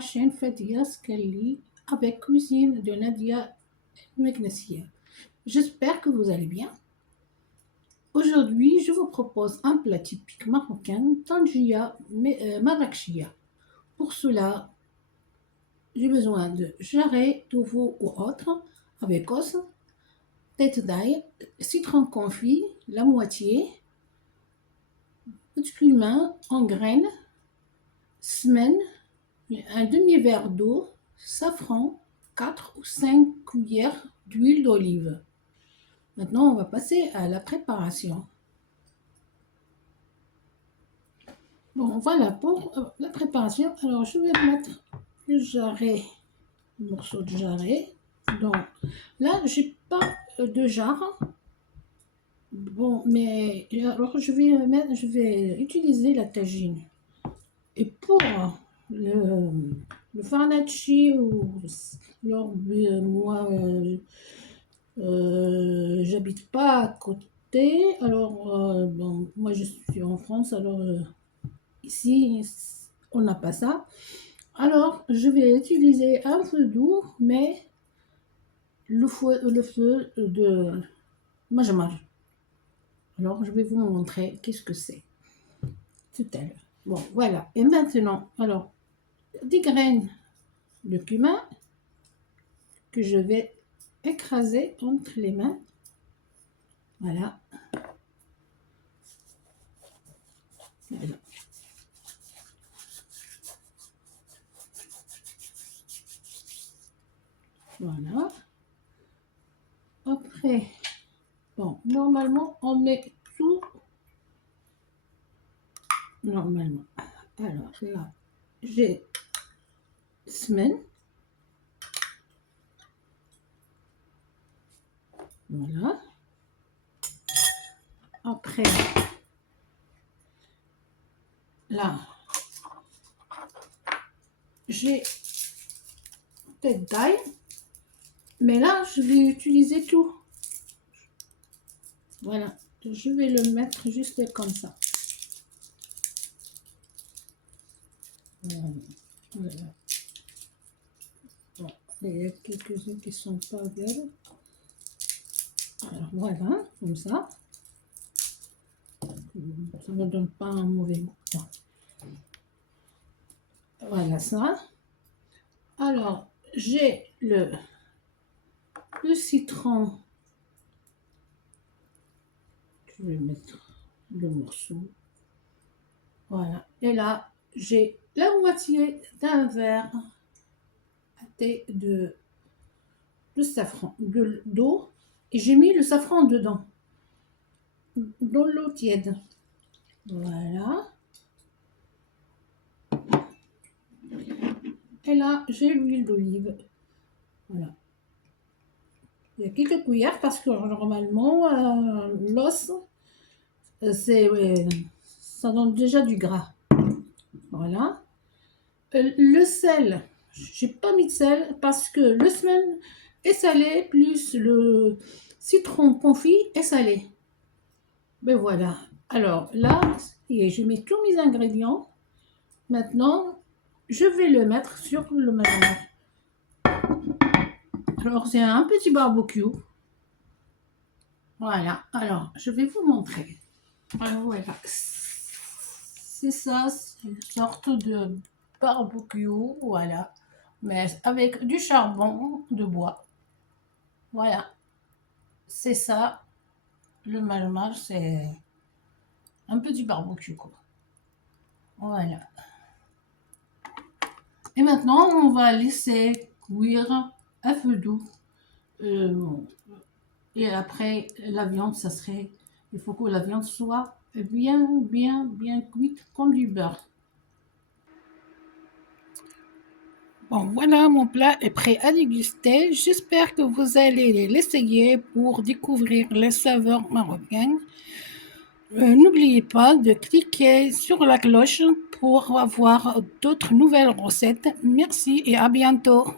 ma chaîne Fadia Scali avec cuisine de Nadia Meknessia. J'espère que vous allez bien. Aujourd'hui, je vous propose un plat typique marocain, tangia marrakchia. Pour cela, j'ai besoin de jarret, de veau ou autre, avec os, tête d'ail, citron confit, la moitié, petit cumin en graines, semaine, un demi-verre d'eau, safran, 4 ou 5 cuillères d'huile d'olive. Maintenant, on va passer à la préparation. Bon, voilà pour la préparation. Alors, je vais mettre le jarret, le morceau de jarret. Donc, là, j'ai pas de jarre. Bon, mais alors je vais utiliser la tagine. Et pour le farnaci, moi, j'habite pas à côté. Alors, bon, moi, je suis en France. Alors, ici, on n'a pas ça. Alors, je vais utiliser un feu doux, mais le feu de majmar. Alors, je vais vous montrer qu'est-ce que c'est tout à l'heure. Bon, voilà. Et maintenant, alors, des graines de cumin que je vais écraser entre les mains. Voilà. Voilà. Voilà. Après, bon, normalement, on met tout. Normalement. Alors là, j'ai semaine. Voilà. Après, là, j'ai tête d'ail. Mais là, je vais utiliser tout. Voilà. Je vais le mettre juste comme ça. Voilà. Bon, il y a quelques-uns qui sont pas bien. Alors voilà, comme ça. Ça ne donne pas un mauvais goût. Voilà ça. Alors, j'ai le citron. Je vais mettre le morceau. Voilà. Et là, j'ai la moitié d'un verre à thé de safran, d'eau. Et j'ai mis le safran dedans. Dans l'eau tiède. Voilà. Et là, j'ai l'huile d'olive. Voilà. Il y a quelques cuillères parce que normalement, l'os, ça donne déjà du gras. Voilà. Le sel, j'ai pas mis de sel parce que le semaine est salé plus le citron confit est salé. Ben voilà. Alors là, je mets tous mes ingrédients. Maintenant, je vais le mettre sur le majmar. Alors, c'est un petit barbecue. Voilà. Alors, je vais vous montrer. Alors, voilà. C'est ça, c'est une sorte de barbecue. Voilà. Mais avec du charbon de bois. Voilà. C'est ça. Le majmar, c'est un petit barbecue, quoi. Voilà. Et maintenant, on va laisser cuire à feu doux. Et après, la viande, ça serait... Il faut que la viande soit bien cuite comme du beurre. Bon, voilà, mon plat est prêt à déguster. J'espère que vous allez l'essayer pour découvrir les saveurs marocaines. N'oubliez pas de cliquer sur la cloche pour avoir d'autres nouvelles recettes. Merci et à bientôt.